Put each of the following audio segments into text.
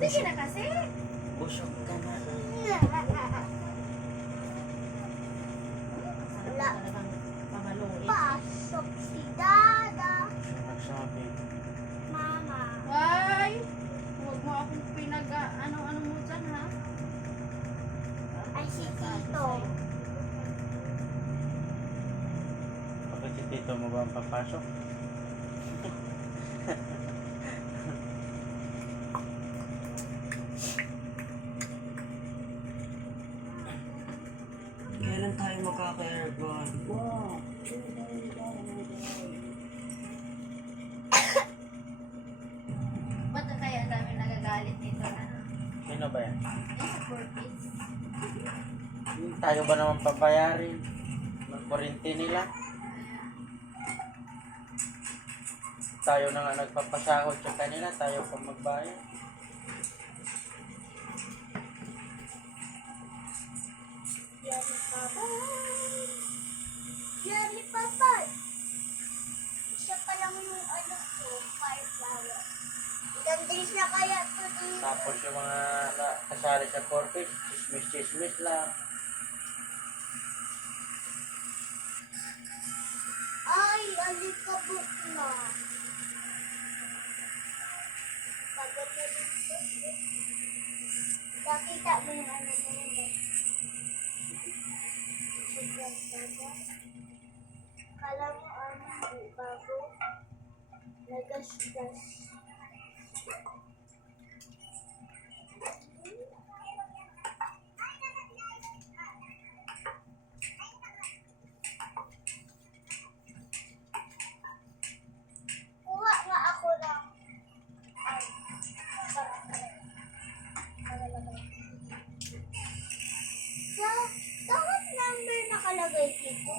Sige na kasi. Busog ka na. Wala. Pamaluin. Pasok si Dada. Nagsabi. Mama. Ay! Huwag mo akong ano mo dyan, ha? Ay, si Tito. Bakit si Tito mo ba ang papasok? Kailan tayo magkaka-aircon? Wow! Ba't kaya ang dami nagagalit nito na? Sino ba yan? Yung sa purpose. Tayo ba naman pabayarin? Ng kuryente nila? Tayo na nga nagpapasahod sa kanila, tayo pa magbayad. Yari Papa. Yari Papa. Siya pa lang yung ano ko, fireflower. Ilang days na kaya ito dito. Tapos yung mga kasali sa corpus, chismis-chismis lang. Ay, alikabok na. Pagod na dito. Nakita mo yung ano mo yun. Sobrang taga. Kala mo ano, bago. Nagasgas. Kuha nga ako ng ay, Bakit number nakalagay dito?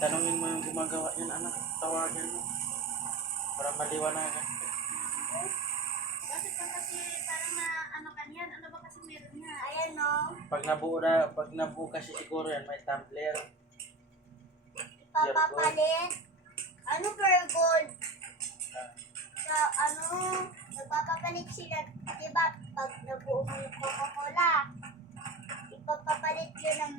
Tanungin mo yung gumagawa yan, anak. Tawagan mo. Para maliwanagan. Bakit ba kasi parang na ano kanyan? Ano ba kasi meron niya? Ayan o. Pag nabuo kasi siguro yan, may tumbler. Ipapapalit. Ano per gold? Sa ano, nagpapapalit sila, di ba? Pag nabuo mo yung Coca-Cola, ipapapalit yun ng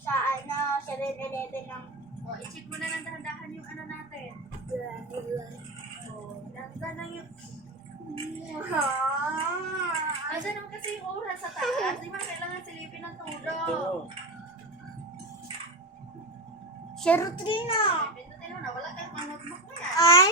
sa ano, 7-Eleven ng O, i-check mo na lang dahan-dahan yung ano natin. O, dahan lang yung... Nasaan naman kasi yung oras sa taas? Di ba kailangan silipin ng tulog? Ito. Shertrina! Pindutin mo na, wala tayong notebook mo yan. Ay,